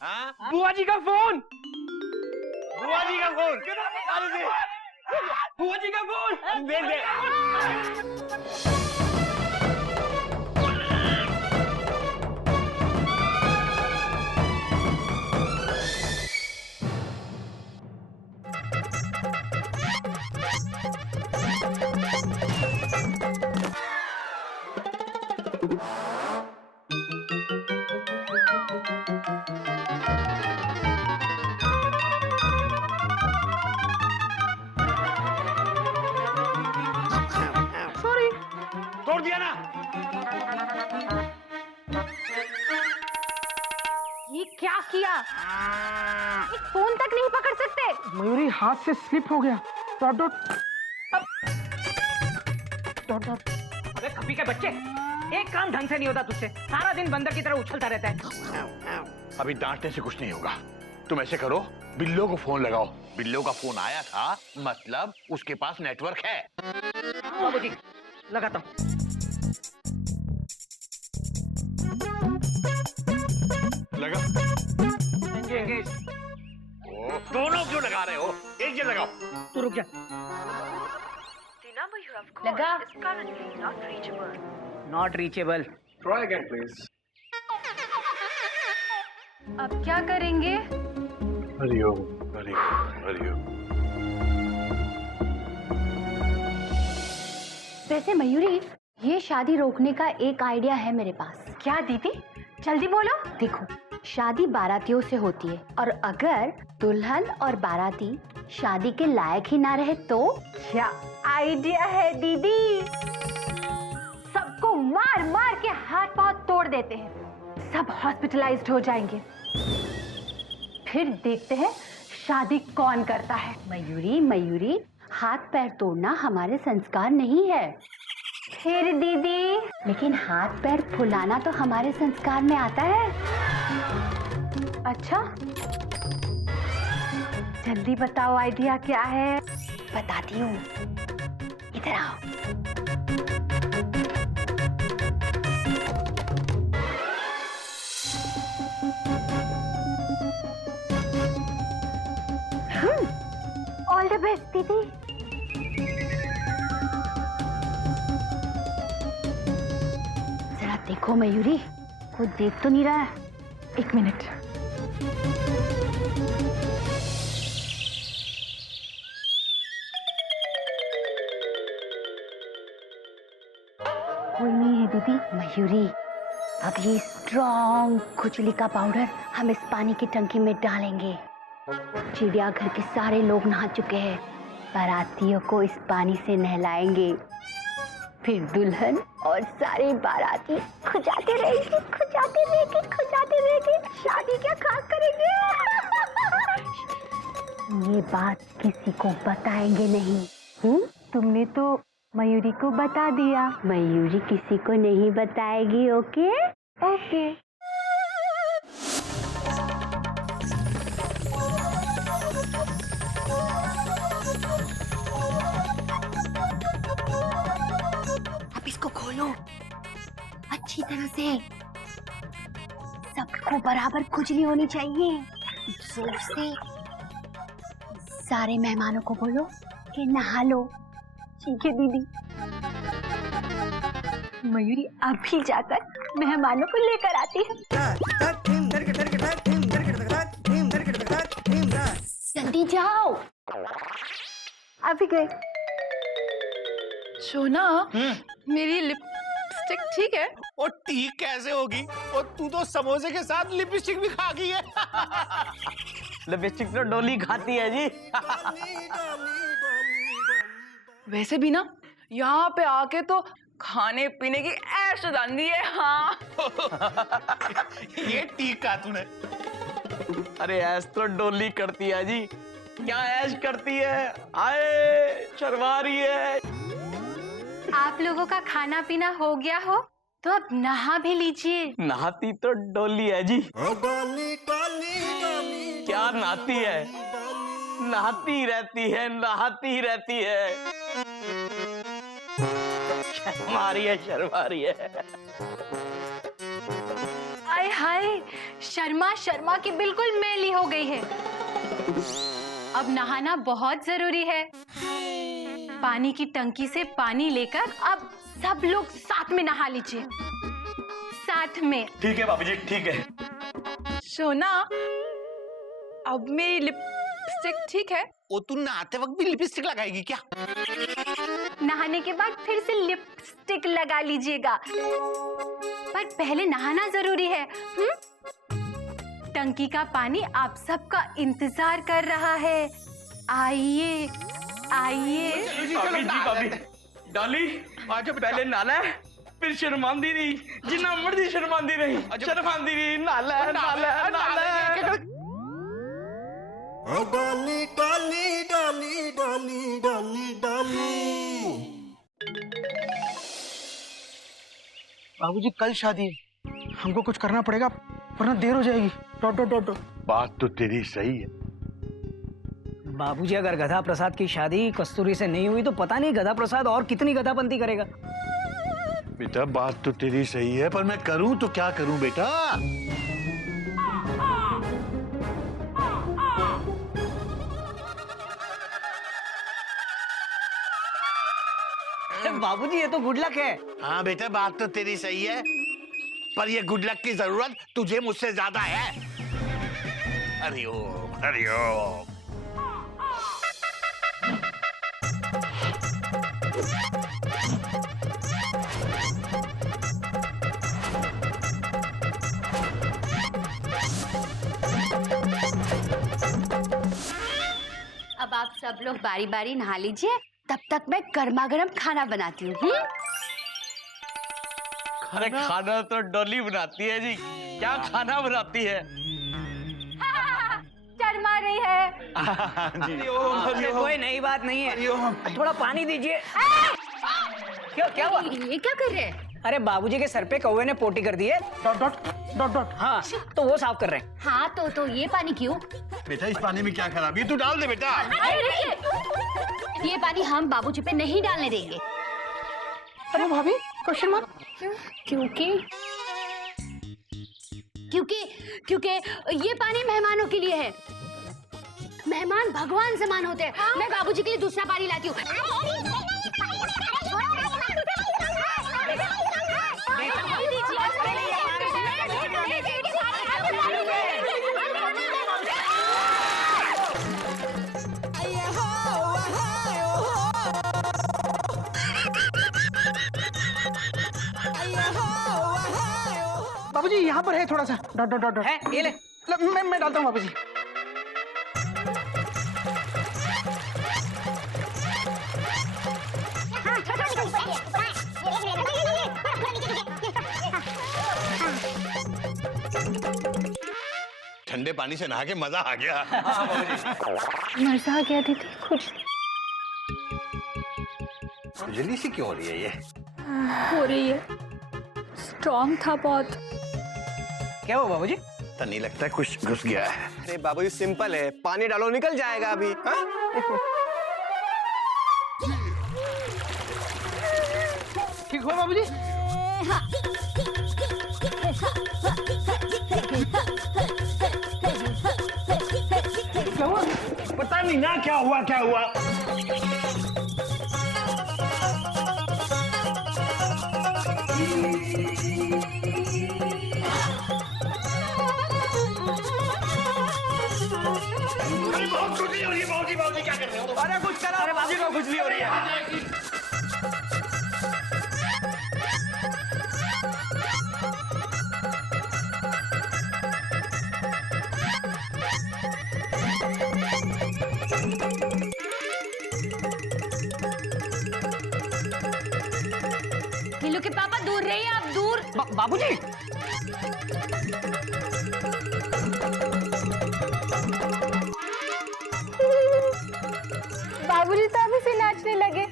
हाँ? बुआ जी का फोन। बुआ जी का फोन। अरे दे। बुआ जी का फोन। देख दे। सॉरी। तोड़ दिया ना। ये क्या किया? एक फोन तक नहीं पकड़ सकते? मयूरी हाथ से स्लिप हो गया। Dot dot dot dot. अबे कभी के बच्चे, एक काम ढंग से नहीं होता तुझसे, सारा दिन बंदर की तरह उछलता रहता है। अभी डांटने से कुछ नहीं होगा। तुम ऐसे करो, बिल्लो को फोन लगाओ। बिल्लो का फोन आया था, मतलब उसके पास नेटवर्क है। बाबूजी, लगाता हूँ। लगा। एंगेज। दोनों क्यों लगा रहे हो? एक जन लगाओ। तू रुक जा। लगा। Not reachable. Try again please. अब क्या करेंगे? हरिओम, हरिओम, हरिओम। वैसे मयूरी, ये शादी रोकने का एक आइडिया है मेरे पास। क्या दीदी? जल्दी बोलो। देखो, शादी बारातियों से होती है और अगर दुल्हन और बाराती शादी के लायक ही ना रहे तो? क्या आइडिया है दीदी? सबको मार मार के हाथ पांव तोड़ देते हैं, सब हॉस्पिटलाइज्ड हो जाएंगे, फिर देखते हैं शादी कौन करता है। मयूरी मयूरी, हाथ पैर तोड़ना हमारे संस्कार नहीं है। फिर दीदी? लेकिन हाथ पैर फुलाना तो हमारे संस्कार में आता है। अच्छा, जल्दी बताओ आइडिया क्या है। बताती हूँ, इधर आओ। ऑल द बेस्ट दीदी। जरा देखो मयूरी, वो देख तो नहीं रहा है। एक मिनट। कोई नहीं है दीदी। मयूरी, अब ये स्ट्रॉन्ग खुजली का पाउडर हम इस पानी की टंकी में डालेंगे। चिड़ियाघर के सारे लोग नहा चुके हैं, बारातियों को इस पानी से नहलाएंगे, फिर दुल्हन और सारे बाराती खुजाते रहेंगे, खुजाते रहेंगे, खुजाते रहेंगे, शादी क्या खास करेंगे। ये बात किसी को बताएंगे नहीं। तुमने तो मयूरी को बता दिया। मयूरी किसी को नहीं बताएगी। Okay okay. अब इसको खोलो अच्छी तरह से, सबको बराबर खुजली होनी चाहिए। जोर से सारे मेहमानों को बोलो कि नहा लो। ठीक है दीदी। मयूरी अभी जाकर मेहमानों को लेकर आती है। जल्दी जाओ। अभी गए। सोना, मेरी लिपस्टिक ठीक है? और ठीक कैसे होगी? और तू तो समोसे के साथ लिपस्टिक भी खा गई है। लिपस्टिक तो डोली खाती है जी। वैसे भी ना, यहाँ पे आके तो खाने पीने की ऐश दांदी है। हाँ। ये ठीक कहा तूने। अरे ऐश तो डोली करती है जी। क्या ऐश करती है? आए शर्मा रही है। आप लोगों का खाना पीना हो गया हो तो अब नहा भी लीजिए। नहाती तो डोली है जी। क्या नहाती है? नहाती रहती है, नहाती रहती है। शर्मा रही है, शर्मा रही है। हाय हाय, शर्मा शर्मा की बिल्कुल मैली हो गई है। अब नहाना बहुत जरूरी है। पानी की टंकी से पानी लेकर अब सब लोग साथ में नहा लीजिए, साथ में। ठीक है भाभी जी, ठीक है। सोना, अब मेरी लिपस्टिक ठीक है? वो तू नहाते वक्त भी लिपस्टिक लगाएगी क्या? नहाने के बाद फिर से लिपस्टिक लगा लीजिएगा, पर पहले नहाना जरूरी है। टंकी का पानी आप सबका इंतजार कर रहा है। आइए आइए। भाभी जी, भाभी डॉली, आज पहले नाला है, फिर शर्मांदी रही, जितना मर्जी शर्मांदी रही, शर्मांदी रही, नाला है, नाला है, नाला है। डॉली डॉली डॉली डॉली डॉली डॉली। बाबूजी कल शादी है, हमको कुछ करना पड़ेगा वरना देर हो जाएगी। Dot dot dot. बात तो तेरी सही है। बाबूजी, अगर गधा प्रसाद की शादी कस्तूरी से नहीं हुई तो पता नहीं गधा प्रसाद और कितनी गधापंती करेगा। बेटा बात तो तेरी सही है, पर मैं करूं तो क्या करूं बेटा? बाबूजी, ये तो गुड लक है। हाँ बेटा बात तो तेरी सही है, पर ये गुड लक की जरूरत तुझे मुझसे ज्यादा है। हरिओम हरिओम। अब आप सब लोग बारी बारी नहा लीजिए, तब तक मैं गर्मा गर्म खाना बनाती हूँ। अरे खाना तो डॉली बनाती है जी, क्या खाना बनाती है? शर्मा रही है। अरे कोई नई बात नहीं है, थोड़ा पानी दीजिए। क्या हुआ? ये क्या कर रहे हैं? अरे बाबूजी के सर पे कौवे ने पोटी कर दी है। Dot dot dot dot. हाँ, तो वो साफ कर रहे हैं। हाँ तो ये पानी क्यों? बेटा इस पानी में क्या खराबी है, तू डाल दे बेटा। अरे देखिए, ये पानी हम बाबूजी पे नहीं डालने देंगे। अरे भाभी, क्वेश्चन मार्क। क्योंकि ये पानी मेहमानों के लिए है। मेहमान भगवान समान होते हैं। मैं बाबूजी के लिए दूसरा पानी लाती हूँ। बाबूजी यहाँ पर है थोड़ा सा। Dot dot dot dot. है, ये ले। मैं डालता हूँ बाबूजी। ठंडे पानी से नहा के मजा आ गया। मजा आ गया दीदी, कुछ खुजली सी क्यों हो रही है ये? हो रही है। स्ट्रॉन्ग था बहुत। क्या हुआ बाबूजी? तो नहीं लगता है कुछ घुस गया है। अरे बाबूजी सिंपल है, पानी डालो निकल जाएगा अभी। ठीक हो बाबूजी? क्या हुआ? पता नहीं ना क्या हुआ क्या हुआ। बहुत खुजली हो रही है बाबूजी क्या कर रहे हो? अरे कुछ करो, अरे बाबूजी को खुजली हो रही है। नीलू के पापा दूर रहिए, आप दूर। बाबूजी, बाबूजी तो अभी से नाचने लगे।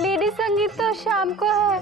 लेडी संगीत तो शाम को है।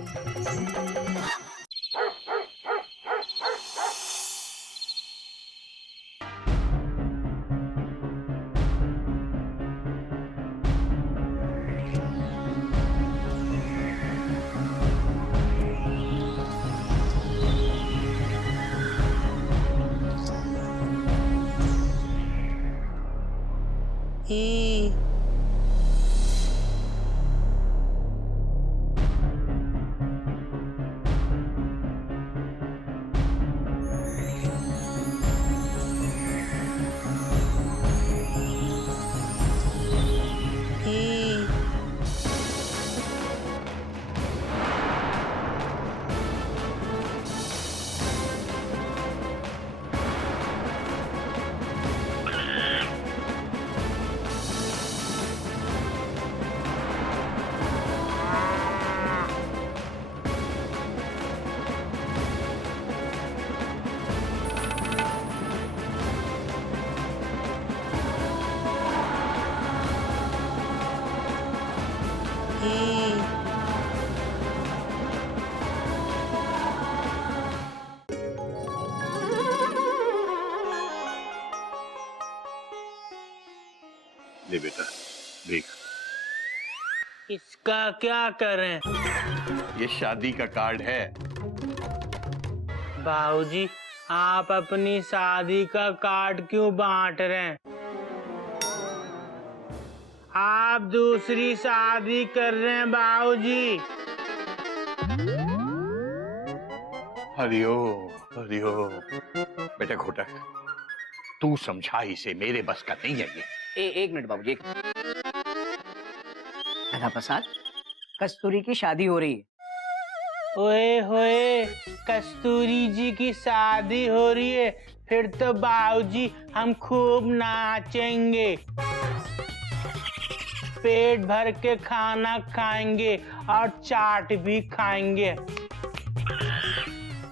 ले बेटा, देख। इसका क्या करें? ये शादी का कार्ड है। बाबूजी, आप अपनी शादी का कार्ड क्यों बांट रहे हैं? आप दूसरी शादी कर रहे हैं बाबूजी। हरिओम हरिओम। बेटा घोटक, तू समझा इसे, मेरे बस का नहीं है ये। एक मिनट बाबूजी। गधा प्रसाद, कस्तूरी की शादी हो रही है। ओए होए, कस्तूरी जी की शादी हो रही है, फिर तो बाबूजी हम खूब नाचेंगे, पेट भर के खाना खाएंगे और चाट भी खाएंगे।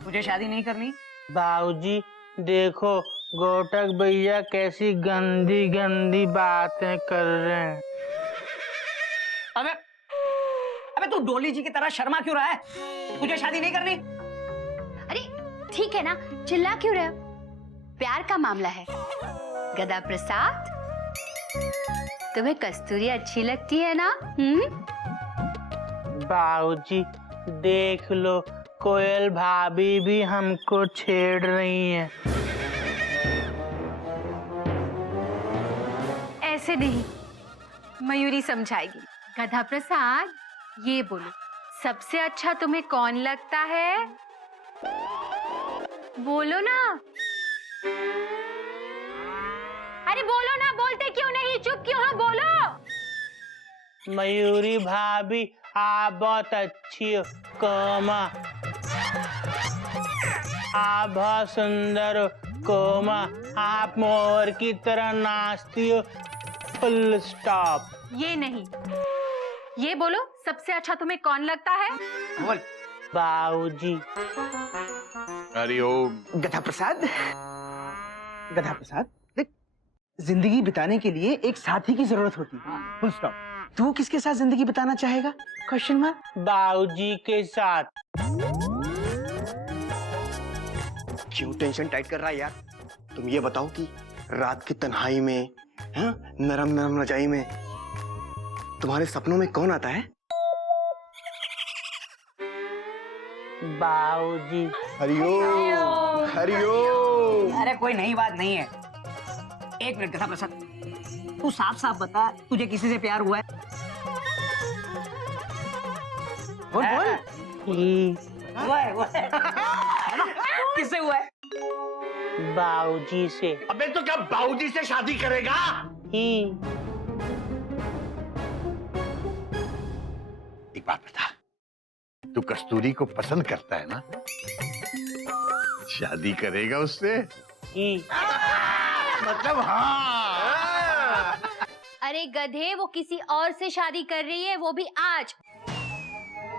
तुझे शादी नहीं करनी? बाबूजी देखो, घोटक भैया कैसी गंदी गंदी बातें कर रहे हैं। अबे अबे तू डोली जी की तरह शर्मा क्यों रहा है? तुझे शादी नहीं करनी? अरे ठीक है ना, चिल्ला क्यों रहे हो? प्यार का मामला है। गधा प्रसाद, तुम्हें कस्तूरी अच्छी लगती है ना? बाबूजी देख लो, कोयल भाभी भी हमको छेड़ रही है। ऐसे नहीं, मयूरी समझाएगी। गधा प्रसाद, ये बोलो, सबसे अच्छा तुम्हें कौन लगता है? बोलो ना। अरे बोलो ना, बोलते क्यों नहीं? चुप क्यों हो? बोलो। मयूरी भाभी, आप बहुत अच्छी हो। कोमा, आप बहुत सुंदर हो। कोमा, आप मोर की तरह नाचती हो। Full stop. ये नहीं, ये बोलो, सबसे अच्छा तुम्हें कौन लगता है? बोल। बाबूजी। हरिओम। गधा प्रसाद, गधा प्रसाद, देख, जिंदगी बिताने के लिए एक साथी की जरूरत होती है। Full stop. तू किसके साथ जिंदगी बिताना चाहेगा? Question mark. बाबूजी के साथ। क्यों टेंशन टाइट कर रहा है यार? तुम ये बताओ कि रात की तन्हाई में, हाँ, नरम नरम रजाई में तुम्हारे सपनों में कौन आता है? बाबूजी। हरिओम हरिओम। अरे कोई नई बात नहीं है। एक मिनट गधा प्रसाद, तू साफ साफ बता, तुझे किसी से प्यार हुआ है? बोल बोल। हुआ है। किससे हुआ है? बाबूजी से। अबे तो क्या बाबूजी से शादी करेगा? एक बात बता, तू कस्तूरी को पसंद करता है ना? शादी करेगा उससे? मतलब हाँ। अरे गधे, वो किसी और से शादी कर रही है, वो भी आज।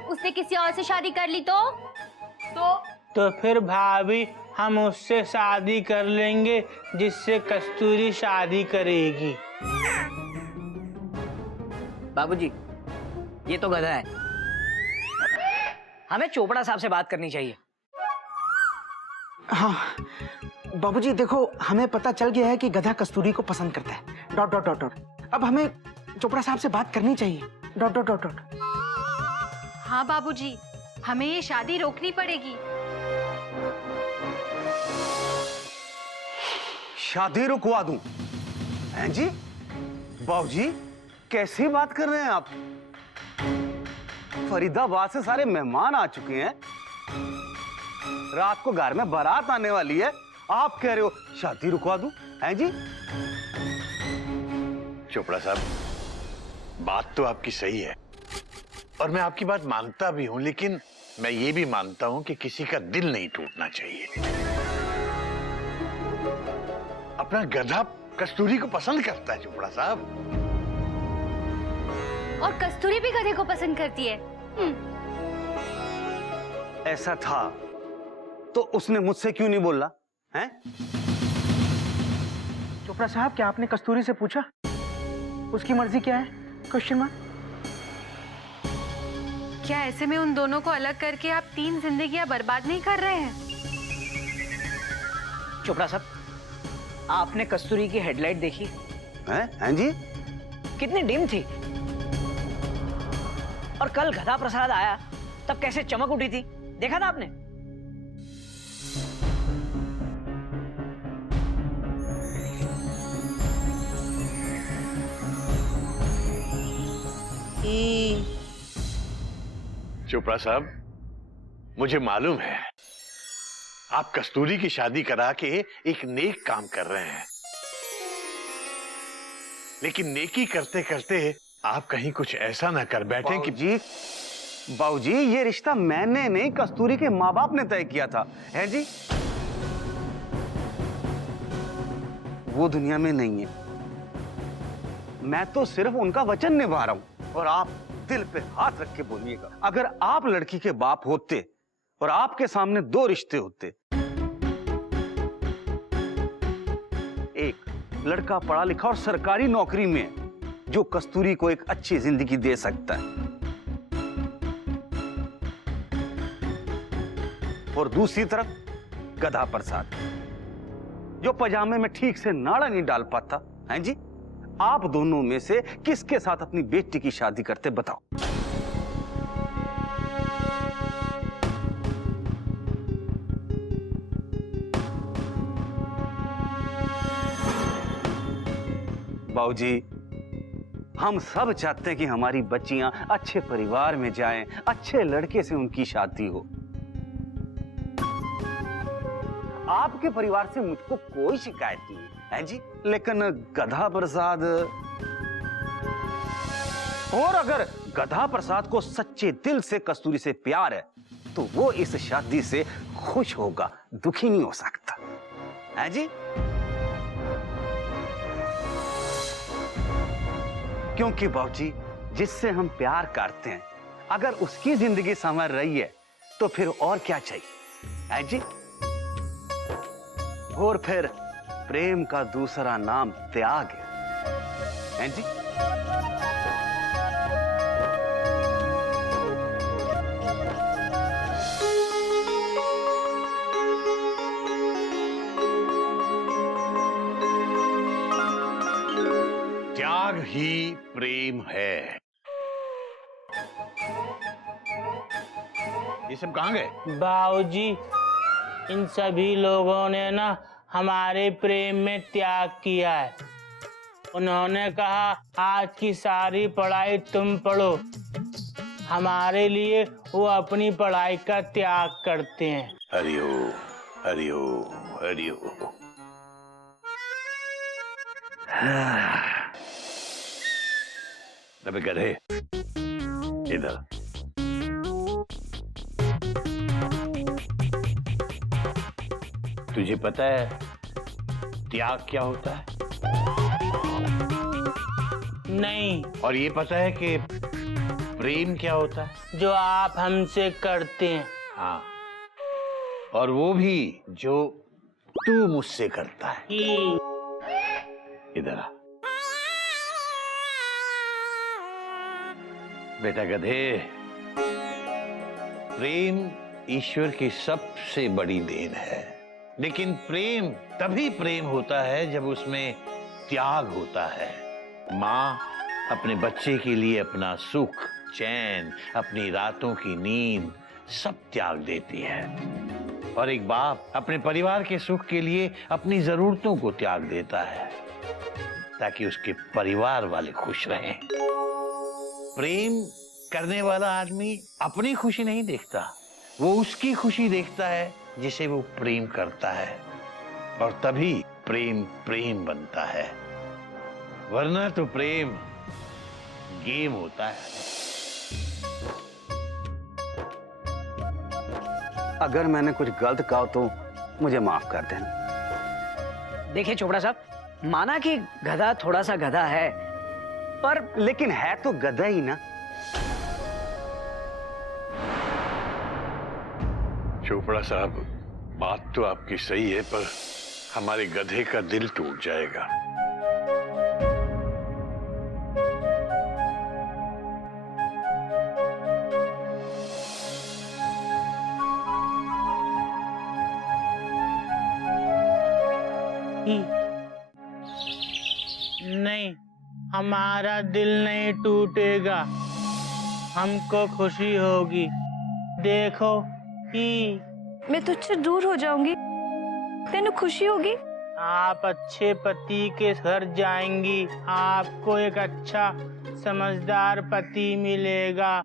उसने किसी और से शादी कर ली तो फिर भाभी, हम उससे शादी कर लेंगे जिससे कस्तूरी शादी करेगी। बाबूजी, ये तो गधा है। हमें चोपड़ा साहब से बात करनी चाहिए। हाँ बाबूजी, देखो, हमें पता चल गया है कि गधा कस्तूरी को पसंद करता है। Dot dot dot dot. अब हमें चोपड़ा साहब से बात करनी चाहिए। Dot dot dot dot. हाँ बाबूजी, हमें ये शादी रोकनी पड़ेगी। शादी रुकवा दूं? हैं जी? बाबूजी कैसी बात कर रहे हैं आप? फरीदाबाद से सारे मेहमान आ चुके हैं, रात को घर में बारात आने वाली है, आप कह रहे हो शादी रुकवा दूं? हैं जी? चोपड़ा साहब, बात तो आपकी सही है और मैं आपकी बात मानता भी हूं, लेकिन मैं ये भी मानता हूं कि किसी का दिल नहीं टूटना चाहिए। अपना गधा कस्तूरी को पसंद करता है चोपड़ा साहब। और कस्तूरी भी गधे को पसंद करती है। ऐसा था तो उसने मुझसे क्यों नहीं बोला? हैं? चोपड़ा साहब, क्या आपने कस्तूरी से पूछा उसकी मर्जी क्या है? Question mark. क्या ऐसे में उन दोनों को अलग करके आप 3 जिंदगियां बर्बाद नहीं कर रहे हैं? चोपड़ा साहब, आपने कस्तूरी की हेडलाइट देखी? हैं जी? कितनी डिम थी, और कल गधा प्रसाद आया तब कैसे चमक उठी थी, देखा था आपने? चोपड़ा साहब, मुझे मालूम है आप कस्तूरी की शादी करा के एक नेक काम कर रहे हैं, लेकिन नेकी करते करते आप कहीं कुछ ऐसा ना कर बैठे कि बाबूजी ये रिश्ता मैंने नहीं, कस्तूरी के माँ बाप ने तय किया था। है जी? वो दुनिया में नहीं है, मैं तो सिर्फ उनका वचन निभा रहा हूं। और आप दिल पे हाथ रख के बोलिएगा, अगर आप लड़की के बाप होते और आपके सामने 2 रिश्ते होते, एक लड़का पढ़ा लिखा और सरकारी नौकरी में है जो कस्तूरी को एक अच्छी जिंदगी दे सकता है, और दूसरी तरफ गधा प्रसाद जो पजामे में ठीक से नाड़ा नहीं डाल पाता। हैं जी? आप दोनों में से किसके साथ अपनी बेटी की शादी करते, बताओ? बाबूजी, हम सब चाहते हैं कि हमारी बच्चियां अच्छे परिवार में जाएं, अच्छे लड़के से उनकी शादी हो। आपके परिवार से मुझको कोई शिकायत नहीं है जी, लेकिन गधा प्रसाद, और अगर गधा प्रसाद को सच्चे दिल से कस्तूरी से प्यार है तो वो इस शादी से खुश होगा, दुखी नहीं हो सकता। है जी? क्योंकि बाबूजी जिससे हम प्यार करते हैं, अगर उसकी जिंदगी संवर रही है तो फिर और क्या चाहिए? है जी? और फिर प्रेम का दूसरा नाम त्याग है जी? त्याग ही प्रेम है। ये सब कहां गए? बाबूजी, इन सभी लोगों ने ना हमारे प्रेम में त्याग किया है। उन्होंने कहा आज की सारी पढ़ाई तुम पढ़ो, हमारे लिए वो अपनी पढ़ाई का त्याग करते हैं। हरिओ हरिओ हरिओ। अबे गधे, इधर। तुझे पता है त्याग क्या होता है? नहीं। और ये पता है कि प्रेम क्या होता है? जो आप हमसे करते हैं। हाँ, और वो भी जो तू मुझसे करता है। इधर आ बेटा गधे। प्रेम ईश्वर की सबसे बड़ी देन है, लेकिन प्रेम तभी प्रेम होता है जब उसमें त्याग होता है। माँ अपने बच्चे के लिए अपना सुख, चैन, अपनी रातों की नींद सब त्याग देती है, और एक बाप अपने परिवार के सुख के लिए अपनी जरूरतों को त्याग देता है। ताकि उसके परिवार वाले खुश रहें। प्रेम करने वाला आदमी अपनी खुशी नहीं देखता, वो उसकी खुशी देखता है जिसे वो प्रेम करता है, और तभी प्रेम प्रेम बनता है, वरना तो प्रेम गेम होता है। अगर मैंने कुछ गलत कहा तो मुझे माफ कर देना। देखिए चोपड़ा साहब, माना कि गधा थोड़ा सा गधा है, पर लेकिन है तो गधा ही ना। चोपड़ा साहब, बात तो आपकी सही है, पर हमारे गधे का दिल टूट जाएगा। नहीं, हमारा दिल नहीं टूटेगा, हमको खुशी होगी। देखो ही मैं तुझसे दूर हो जाऊंगी, तेनू खुशी होगी। आप अच्छे पति के घर जाएंगी, आपको एक अच्छा समझदार पति मिलेगा,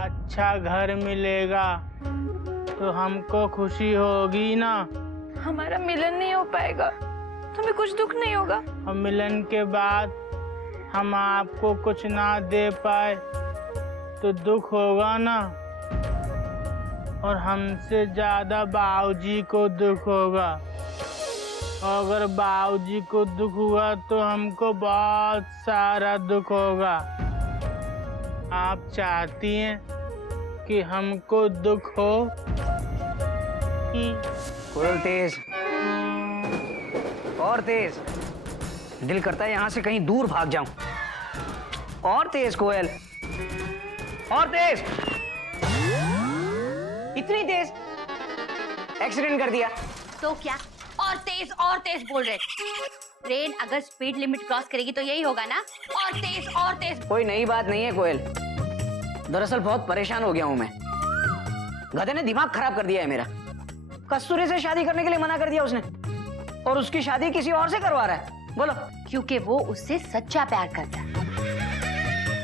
अच्छा घर मिलेगा, तो हमको खुशी होगी ना। हमारा मिलन नहीं हो पाएगा, तुम्हें कुछ दुख नहीं होगा। और मिलन के बाद हम आपको कुछ ना दे पाए तो दुख होगा ना, और हमसे ज्यादा बाबूजी को दुख होगा। और अगर बाबूजी को दुख हुआ तो हमको बहुत सारा दुख होगा। आप चाहती हैं कि हमको दुख हो? कोयल तेज और तेज, दिल करता है यहां से कहीं दूर भाग जाऊं। और तेज कोयल, और तेज, इतनी तेज, एक्सीडेंट कर दिया। तो क्या और तेज बोल रहे थे? ट्रेन अगर स्पीड लिमिट क्रॉस करेगी तो यही होगा ना, और तेज। कोई नई बात नहीं है कोयल, दरअसल बहुत परेशान हो गया हूं मैं। गधे ने दिमाग खराब कर दिया है मेरा। कस्तूरी से शादी करने के लिए मना कर दिया उसने, और उसकी शादी किसी और से करवा रहा है। बोलो। क्योंकि वो उससे सच्चा प्यार करता है,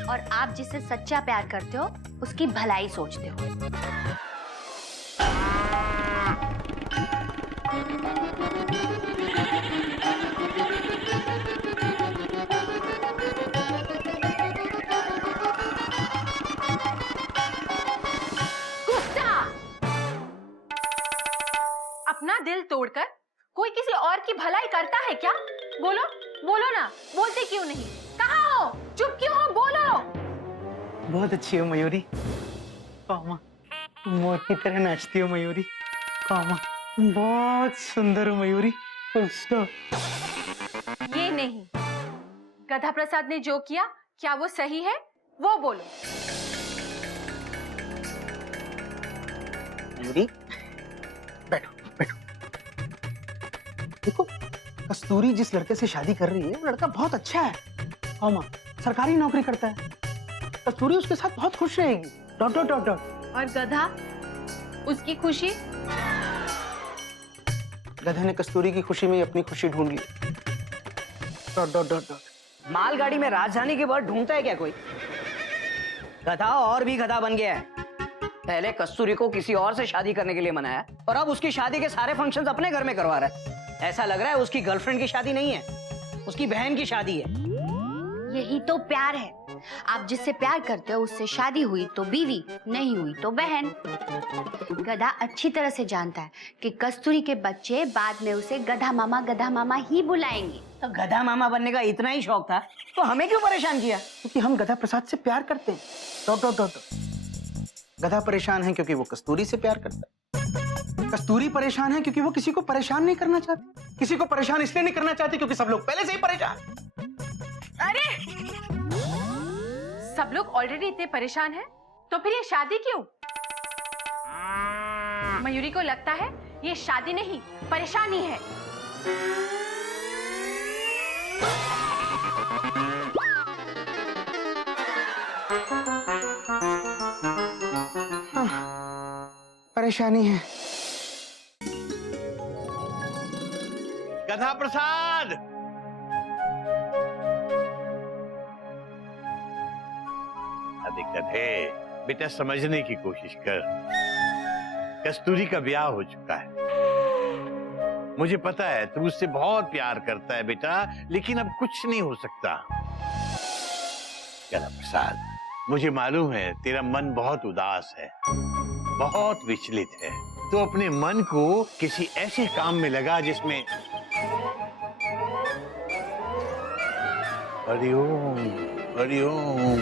और आप जिससे सच्चा प्यार करते हो उसकी भलाई सोचते हो। अपना दिल तोड़कर कोई किसी और की भलाई करता है क्या? बोलो बोलो ना, बोलते क्यों नहीं? कहाँ हो? चुप क्यों हो? बोलो। बहुत अच्छी हो मयूरी। कामा, तुम मोर की तरह नाचती हो मयूरी। कामा, तुम बहुत सुंदर हो मयूरी। ये नहीं, गधा प्रसाद ने जो किया क्या वो सही है? वो बोलो। मयूरी, बैठो बैठो। देखो, कस्तूरी जिस लड़के से शादी कर रही है वो लड़का बहुत अच्छा है। कामा सरकारी नौकरी करता है। कस्तूरी उसके साथ बहुत खुश रहेगी। Dot dot dot dot. और गधा, उसकी खुशी? गधे ने कस्तूरी की खुशी में ही अपनी खुशी ढूंढ ली। Dot dot dot dot. मालगाड़ी में राजधानी के वर्ड ढूंढता है क्या कोई? गधा और भी गधा बन गया है। पहले कस्तूरी को किसी और से शादी करने के लिए मनाया, और अब उसकी शादी के सारे फंक्शंस अपने घर में करवा रहा है। ऐसा लग रहा है उसकी गर्लफ्रेंड की शादी नहीं है, उसकी बहन की शादी है। यही तो प्यार है। आप जिससे प्यार करते हो उससे शादी हुई तो बीवी, नहीं हुई तो बहन। गधा अच्छी तरह से जानता है कि कस्तूरी के बच्चे बाद में उसे गधा मामा ही बुलाएंगे। तो गधा मामा बनने का इतना ही शौक था तो हमें क्यों परेशान किया? क्योंकि हम गधा प्रसाद से प्यार करते हैं। Dot dot dot. गधा परेशान है क्योंकि वो कस्तूरी से प्यार करता है। कस्तूरी परेशान है क्योंकि वो किसी को परेशान नहीं करना चाहती। किसी को परेशान इसलिए नहीं करना चाहती क्योंकि सब लोग पहले से ही परेशान। अरे सब लोग ऑलरेडी इतने परेशान हैं, तो फिर ये शादी क्यों? मयूरी को लगता है ये शादी नहीं, परेशानी है। परेशानी है। गधा प्रसाद, गधे, बेटा समझने की कोशिश कर। कस्तूरी का ब्याह हो चुका है। मुझे पता है तू उससे बहुत प्यार करता है बेटा, लेकिन अब कुछ नहीं हो सकता। गधा प्रसाद, मुझे मालूम है तेरा मन बहुत उदास है, बहुत विचलित है। तो अपने मन को किसी ऐसे काम में लगा जिसमें हरिओम हरिओम।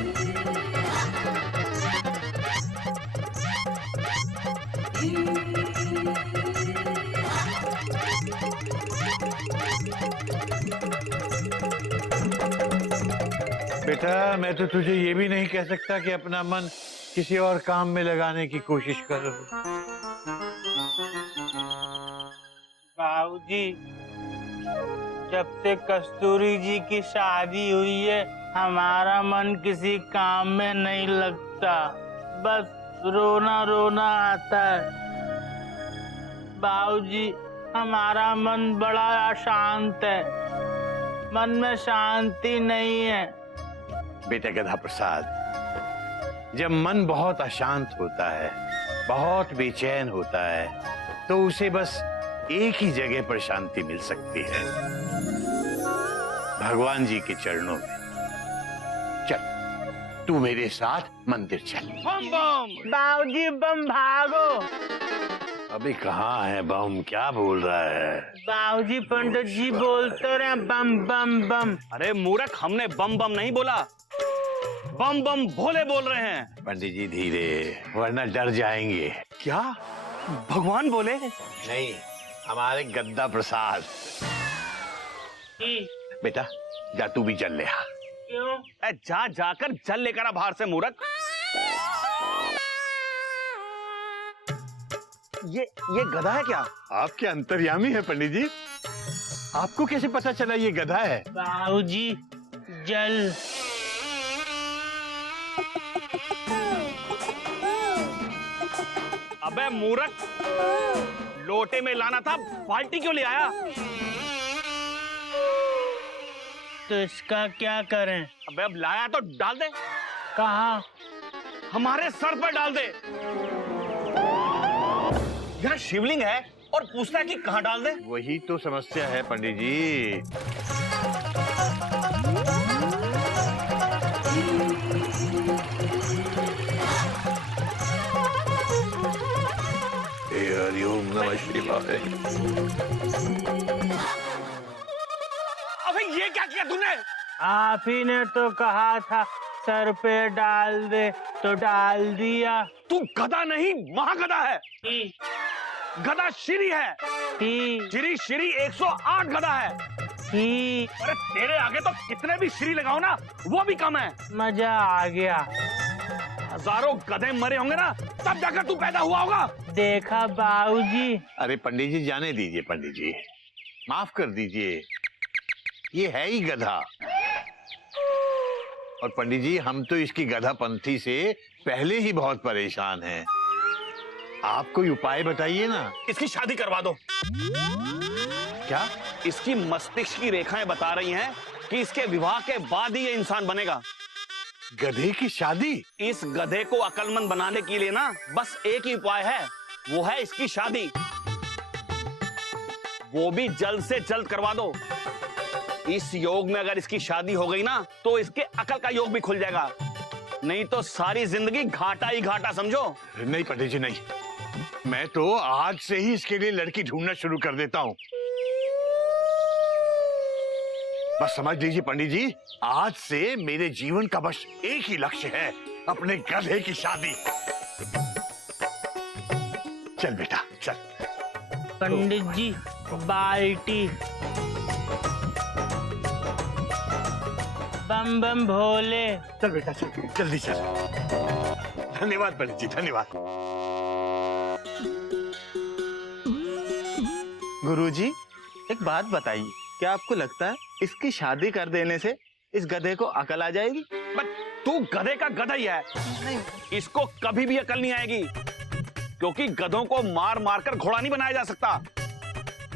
बेटा मैं तो तुझे ये भी नहीं कह सकता कि अपना मन किसी और काम में लगाने की कोशिश कर। बाबूजी, जब से कस्तूरी जी की शादी हुई है हमारा मन किसी काम में नहीं लगता, बस रोना रोना आता है। बाबूजी, हमारा मन बड़ा अशांत है, मन में शांति नहीं है। बेटा गधा प्रसाद, जब मन बहुत अशांत होता है, बहुत बेचैन होता है, तो उसे बस एक ही जगह पर शांति मिल सकती है, भगवान जी के चरणों में। चल तू मेरे साथ मंदिर चल। बम बम बाबूजी, बम भागो। अभी कहाँ है बम, क्या बोल रहा है? बाबूजी, पंडित जी बोलते रहे बम बम बम। अरे मूर्ख, हमने बम बम नहीं बोला, बम बम भोले बोल रहे हैं। पंडित जी धीरे, वरना डर जाएंगे। क्या भगवान बोले? नहीं, हमारे गद्दा प्रसाद। बेटा जा तू भी जल ले आ। क्यों? जा जाकर जल लेकर आ बाहर से मूर्ख। ये गधा है क्या? आपके अंतर्यामी है पंडित जी, आपको कैसे पता चला ये गधा है? बाबूजी, जल। अबे मूर्ख, लोटे में लाना था, बाल्टी क्यों ले आया? तो इसका क्या करें? अबे अब लाया तो डाल दे। कहाँ? हमारे सर पर डाल दे। यहाँ शिवलिंग है और पूछता है कि कहाँ डाल दे। वही तो समस्या है पंडित जी। हरिओम नमः शिवाय। अबे ये क्या किया तूने? आप ही ने तो कहा था सर पे डाल दे, तो डाल दिया। तू गधा नहीं, महागधा है। गधा श्री है। श्री श्री 108 गधा है। अरे तेरे आगे तो कितने भी श्री लगाओ ना, वो भी कम है। मजा आ गया। हजारों गधे मरे होंगे ना, तब जाकर तू पैदा हुआ होगा। देखा बाबूजी। अरे पंडित जी जाने दीजिए, पंडित जी माफ कर दीजिए, ये है ही गधा। और पंडित जी हम तो इसकी गधापंथी से पहले ही बहुत परेशान हैं। आप कोई उपाय बताइए ना। इसकी शादी करवा दो। क्या? इसकी मस्तिष्क की रेखाएं बता रही हैं कि इसके विवाह के बाद ही ये इंसान बनेगा। गधे की शादी? इस गधे को अक्लमंद बनाने के लिए ना बस एक ही उपाय है, वो है इसकी शादी। वो भी जल्द से जल्द करवा दो। इस योग में अगर इसकी शादी हो गई ना, तो इसके अकल का योग भी खुल जाएगा, नहीं तो सारी जिंदगी घाटा ही घाटा समझो। नहीं पंडित जी नहीं, मैं तो आज से ही इसके लिए लड़की ढूंढना शुरू कर देता हूँ। बस समझ लीजिए पंडित जी, आज से मेरे जीवन का बस एक ही लक्ष्य है, अपने गधे की शादी। चल बेटा चल। पंडित जी बाल्टी। बम बम भोले। चल बेटा चल, जल्दी चल। धन्यवाद पंडित जी, धन्यवाद। गुरुजी, एक बात बताइए, क्या आपको लगता है इसकी शादी कर देने से इस गधे को अकल आ जाएगी? बट तू गधे का गधा ही है। नहीं, इसको कभी भी अकल नहीं आएगी, क्योंकि गधों को मार मार कर घोड़ा नहीं बनाया जा सकता।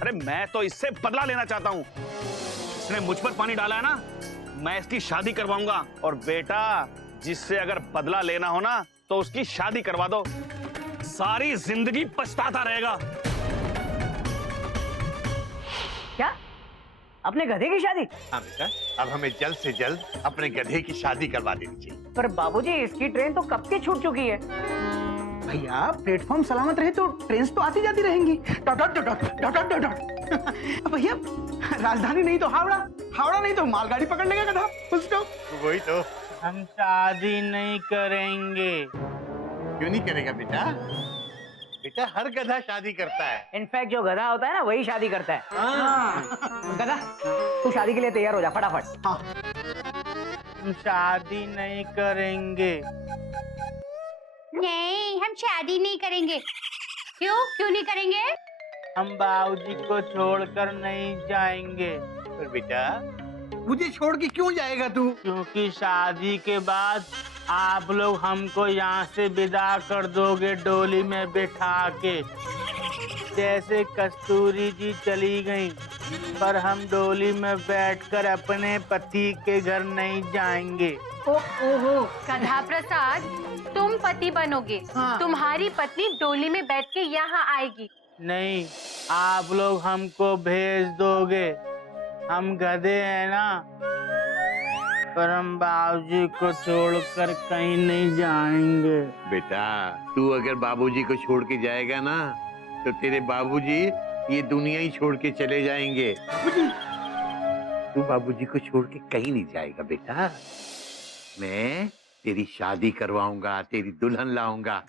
अरे मैं तो इससे बदला लेना चाहता हूँ। इसने मुझ पर पानी डाला है ना, मैं इसकी शादी करवाऊंगा। और बेटा, जिससे अगर बदला लेना हो ना तो उसकी शादी करवा दो, सारी जिंदगी पछताता रहेगा। क्या? अपने गधे की शादी? हाँ बेटा, अब हमें जल्द से जल्द अपने गधे की शादी करवा देनी चाहिए। पर बाबूजी इसकी ट्रेन तो कब की छूट चुकी है। भैया प्लेटफॉर्म सलामत रहे तो ट्रेन तो आती जाती रहेंगी। Dot dot dot dot dot dot dot. भैया राजधानी नहीं तो हावड़ा, हावड़ा नहीं तो मालगाड़ी पकड़ने का गधा। Full stop. वही तो। हम शादी नहीं करेंगे। क्यों नहीं करेगा बेटा? बेटा हर गधा शादी करता है। इनफैक्ट जो गधा होता है ना वही शादी करता है। गधा तू शादी के लिए तैयार हो जा फटाफट। हाँ हम शादी नहीं करेंगे। नहीं, हम शादी नहीं करेंगे। क्यों नहीं करेंगे? हम बाबूजी को छोड़कर नहीं जाएंगे। पर बेटा मुझे छोड़ के क्यों जाएगा तू? क्योंकि शादी के बाद आप लोग हमको यहाँ से विदा कर दोगे डोली में बिठा के। जैसे कस्तूरी जी चली गईं, पर हम डोली में बैठकर अपने पति के घर नहीं जाएंगे। ओहो गधा प्रसाद, तुम पति बनोगे। हाँ। तुम्हारी पत्नी डोली में बैठ के यहाँ आएगी। नहीं, आप लोग हमको भेज दोगे। हम गधे हैं ना, पर हम बाबूजी को छोड़कर कहीं नहीं जाएंगे। बेटा तू अगर बाबूजी को छोड़ के जाएगा ना तो तेरे बाबूजी ये दुनिया ही छोड़ के चले जाएंगे। तू बाबूजी को छोड़ के कहीं नहीं जाएगा बेटा। मैं तेरी शादी करवाऊंगा, तेरी दुल्हन लाऊंगा।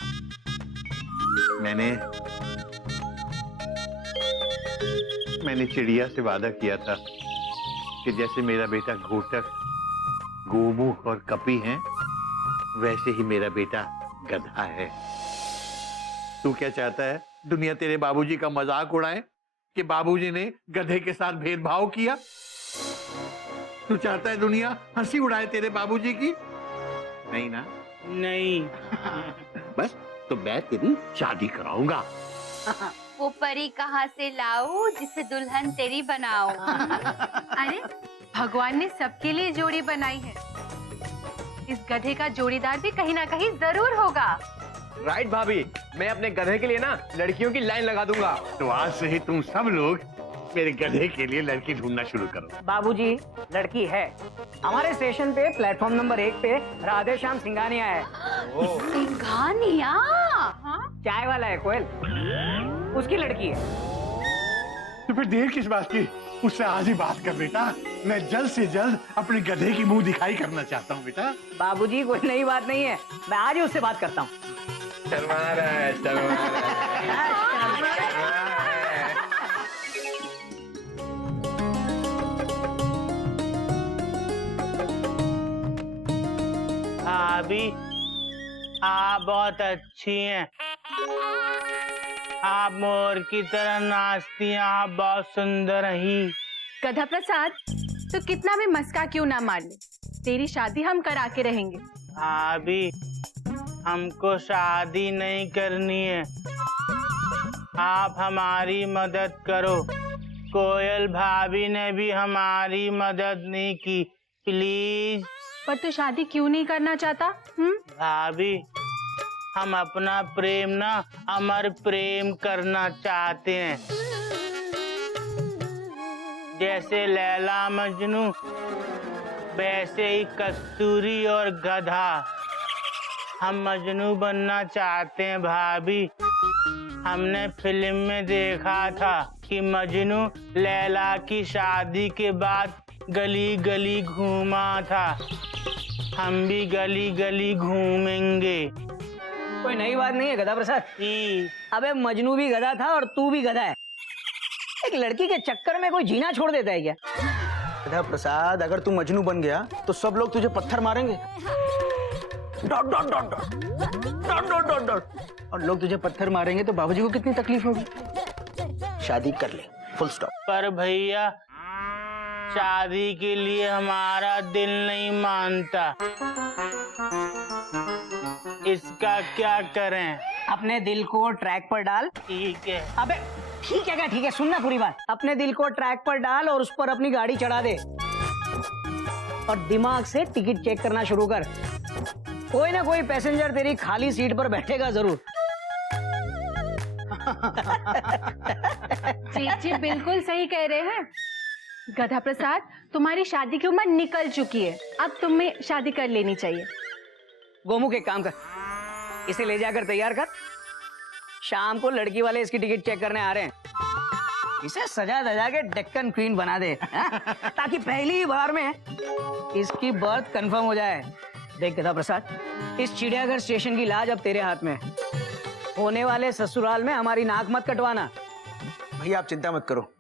मैंने चिड़िया से वादा किया था कि जैसे मेरा बेटा घोटक, गोमुख और कपी हैं, वैसे ही मेरा बेटा गधा है। तू क्या चाहता है? दुनिया तेरे बाबूजी का मजाक उड़ाए कि बाबूजी ने गधे के साथ भेदभाव किया? तू चाहता है दुनिया हंसी उड़ाए तेरे बाबूजी की? नहीं ना? नहीं। बस तो मैं तेरी शादी कराऊंगा। वो परी कहाँ से लाऊं जिसे दुल्हन तेरी बनाऊं? अरे भगवान ने सबके लिए जोड़ी बनाई है। इस गधे का जोड़ीदार भी कहीं ना कहीं जरूर होगा। राइट भाभी, मैं अपने गधे के लिए ना लड़कियों की लाइन लगा दूंगा। तो आज से ही तुम सब लोग मेरे गधे के लिए लड़की ढूंढना शुरू करो। बाबूजी लड़की है। हमारे स्टेशन पे प्लेटफॉर्म नंबर 1 पे राधे श्याम सिंघानिया है। सिंघानिया? चाय वाला है कोयल, उसकी लड़की है। तो फिर देर किस बात की? उससे आज ही बात कर बेटा। मैं जल्द से जल्द अपने गधे की मुंह दिखाई करना चाहता हूँ बेटा। बाबूजी कोई नई बात नहीं है, मैं आज ही उससे बात करता हूँ। भाभी आप बहुत अच्छी हैं। आप मोर की तरह नाचती हैं। आप बहुत सुंदर ही। गधा प्रसाद, तो कितना भी मस्का क्यों ना मार ले, तेरी शादी हम करा के रहेंगे। भाभी हमको शादी नहीं करनी है। आप हमारी मदद करो। कोयल भाभी ने भी हमारी मदद नहीं की। प्लीज। पर तू शादी क्यों नहीं करना चाहता? भाभी हम अपना प्रेम ना अमर प्रेम करना चाहते हैं। जैसे लैला मजनू, वैसे ही कस्तूरी और गधा। हम मजनू बनना चाहते हैं भाभी। हमने फिल्म में देखा था कि मजनू लैला की शादी के बाद गली गली घूमा था। हम भी गली गली घूमेंगे। कोई नई बात नहीं है गधा प्रसाद। अबे मजनू भी गधा था और तू भी गधा है। एक लड़की के चक्कर में कोई जीना छोड़ देता है क्या? गधा प्रसाद, अगर तू मजनू बन गया तो सब लोग तुझे पत्थर मारेंगे। Dot dot dot dot dot dot dot dot. और लोग तुझे पत्थर मारेंगे तो बाबूजी को कितनी तकलीफ होगी। शादी कर ले, फुल स्टॉप। पर भैया शादी के लिए हमारा दिल नहीं मानता। इसका क्या करें? अपने दिल को ट्रैक पर डाल। ठीक है। अबे ठीक है क्या? ठीक है, सुनना पूरी बात। अपने दिल को ट्रैक पर डाल और उस पर अपनी गाड़ी चढ़ा दे और दिमाग से टिकट चेक करना शुरू कर। कोई ना कोई पैसेंजर तेरी खाली सीट पर बैठेगा जरूर। जी बिल्कुल सही कह रहे हैं गधा प्रसाद, तुम्हारी शादी की उम्र निकल चुकी है, अब तुम्हें शादी कर लेनी चाहिए। गोमुख एक काम कर, इसे ले जाकर तैयार कर, शाम को लड़की वाले इसकी टिकट चेक करने आ रहे हैं। इसे सजा धजा के डेक्कन क्वीन बना दे, ताकि पहली बार में इसकी बर्थ कंफर्म हो जाए। देख गधा प्रसाद, इस चिड़ियाघर स्टेशन की लाज अब तेरे हाथ में है। होने वाले ससुराल में हमारी नाक मत कटवाना। भैया आप चिंता मत करो,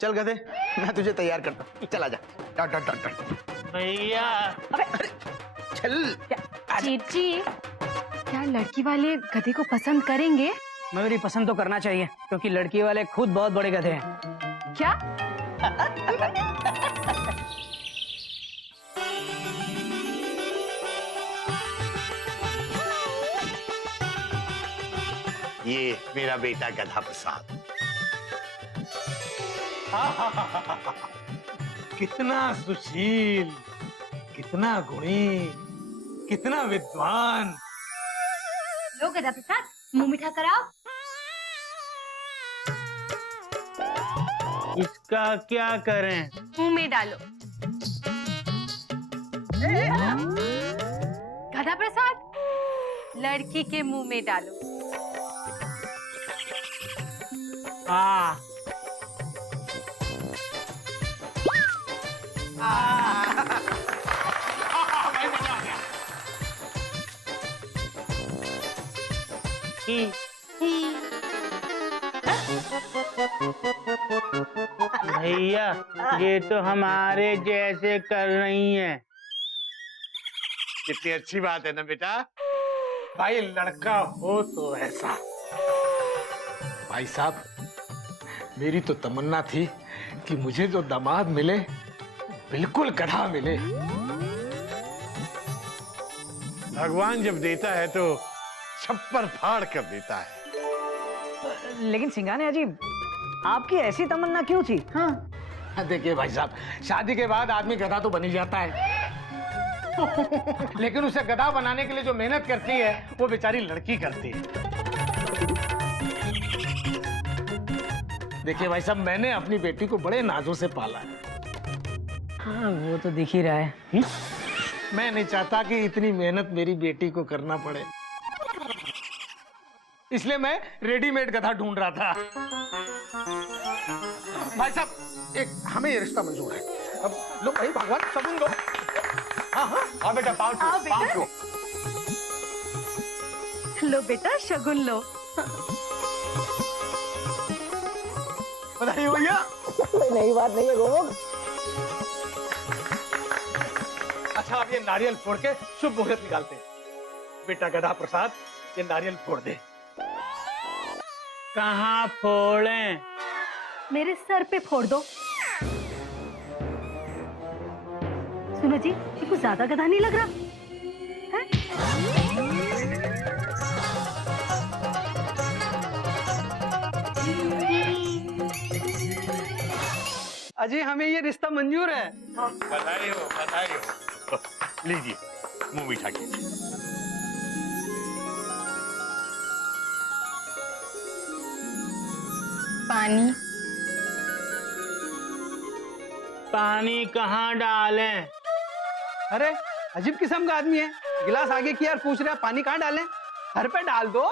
चल गधे मैं तुझे तैयार करता हूँ, चला जा। डट डट डट डट। भैया चल। जी क्या लड़की वाले गधे को पसंद करेंगे? मयूरी, पसंद तो करना चाहिए, क्योंकि लड़की वाले खुद बहुत बड़े गधे हैं। क्या? ये मेरा बेटा गधा प्रसाद। कितना सुशील, कितना गुणी, कितना विद्वान। लो गधा प्रसाद, मुंह मीठा कराओ। इसका क्या करें? मुंह में डालो। गधा प्रसाद, लड़की के मुंह में डालो। हाँ। भैया ये तो हमारे जैसे कर रही हैं। कितनी अच्छी बात है ना बेटा। भाई लड़का हो तो ऐसा। भाई साहब, मेरी तो तमन्ना थी कि मुझे जो दामाद मिले बिल्कुल गधा मिले। भगवान जब देता है तो छप्पर फाड़ कर देता है। लेकिन सिंघानिया जी, आपकी ऐसी तमन्ना क्यों थी? हाँ देखिए भाई साहब, शादी के बाद आदमी गधा तो बन ही जाता है लेकिन उसे गधा बनाने के लिए जो मेहनत करती है वो बेचारी लड़की करती है। देखिए भाई साहब, मैंने अपनी बेटी को बड़े नाजों से पाला है। हाँ वो तो दिख ही रहा है। मैं नहीं चाहता कि इतनी मेहनत मेरी बेटी को करना पड़े, इसलिए मैं रेडीमेड गधा ढूंढ रहा था। भाई साहब, एक हमें ये रिश्ता मंजूर है। अब लो भाई, भगवान सबून दो। हाँ हाँ हाँ बेटा, पाँव छू। लो बेटा, शगुन लो। बधाई हो भैया। नई बात नहीं है गोमुख। अच्छा, अब ये नारियल फोड़ के शुभ मुहूर्त निकालते हैं। बेटा गधा प्रसाद, ये नारियल फोड़ दे। कहाँ फोड़ें? मेरे सर पे फोड़ दो। सुनो जी, ये कुछ ज्यादा गधा नहीं लग रहा है? अजय हमें ये रिश्ता मंजूर है। बधाई हो, बधाई हो। लीजिए, मुंह मीठा कीजिए। पानी। पानी कहाँ डालें? अरे अजीब किस्म का आदमी है, गिलास आगे किया और पूछ रहा है पानी कहाँ डालें। सर पे डाल दो।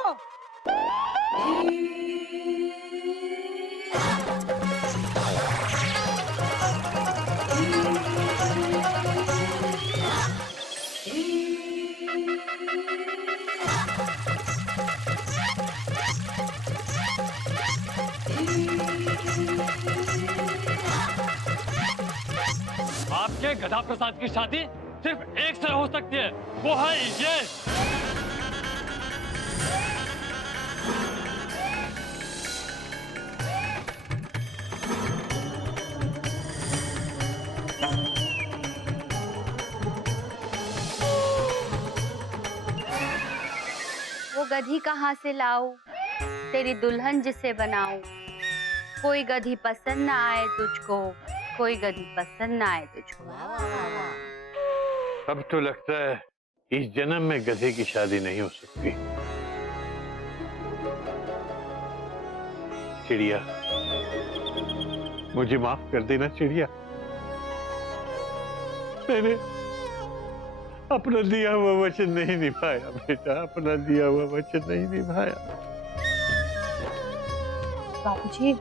आपके गधा प्रसाद की शादी सिर्फ एक से हो सकती है, वो है ये। वो गधी कहाँ से लाऊं, तेरी दुल्हन जिसे बनाऊं। कोई गधी पसंद ना आए तुझको, कोई गधी पसंद ना आए तुझको। अब तो लगता है इस जन्म में गधे की शादी नहीं हो सकती। चिड़िया, मुझे माफ कर देना चिड़िया। मैंने अपना दिया हुआ वचन नहीं निभाया बेटा, अपना दिया हुआ वचन नहीं निभाया। बाबूजी,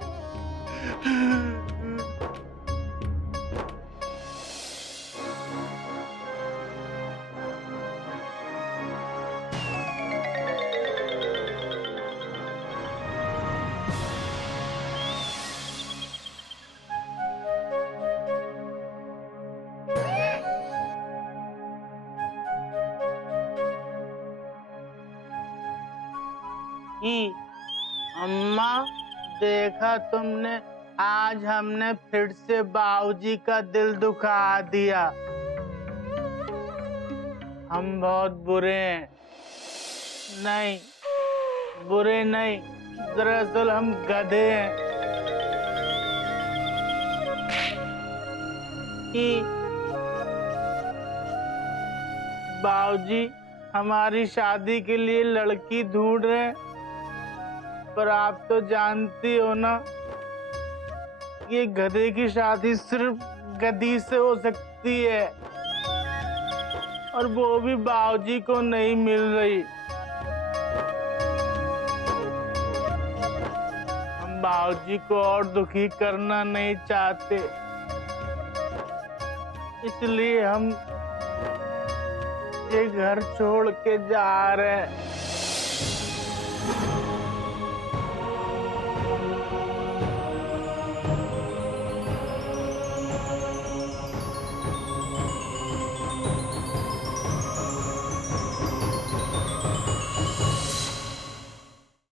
अम्मा, देखा तुमने, आज हमने फिर से बाबूजी का दिल दुखा दिया। हम बहुत बुरे हैं। नहीं, बुरे नहीं, दरअसल हम गधे हैं। बाबूजी हमारी शादी के लिए लड़की ढूंढ रहे हैं, पर आप तो जानती हो ना, ये गधे की शादी सिर्फ गधी से हो सकती है, और वो भी बाबूजी को नहीं मिल रही। हम बाबूजी को और दुखी करना नहीं चाहते, इसलिए हम ये घर छोड़ के जा रहे हैं।